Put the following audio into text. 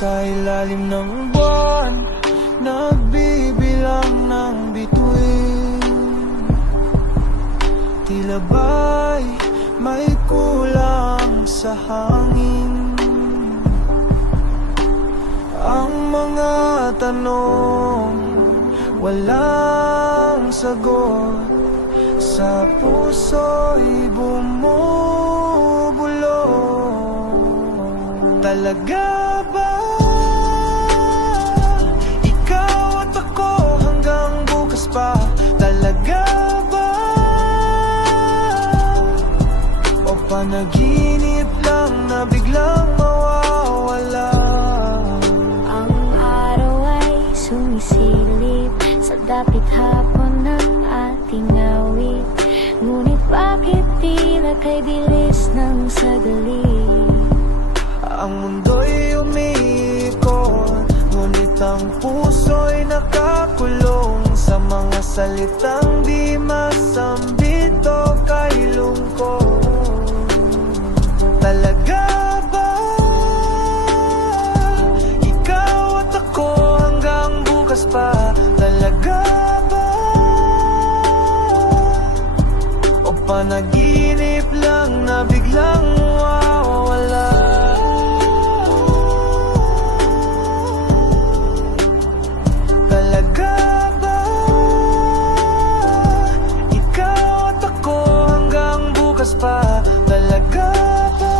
Sa ilalim ng buwan, nagbibilang ng bituin. Tila ba'y may kulang sa hangin. Ang mga tanong walang sagot, sa puso'y bumubulong. Talaga ba ikaw at ako hanggang bukas pa? Talaga ba o panaginip lang na biglang mawawala? Ang araw ay sumisilip sa dapit hapon ng ating awit. Ngunit bakit tila kay bilis ng sadali? Ang mundo'y umiikot, ngunit ang puso'y nakakulong sa mga salitang di masambit o kay lungkot. Talaga ba ikaw at ako hanggang bukas pa? Talaga ba o panaginip lang na biglang mawawala? Talaga ba ikaw at ako hanggang bukas pa? Talaga ba?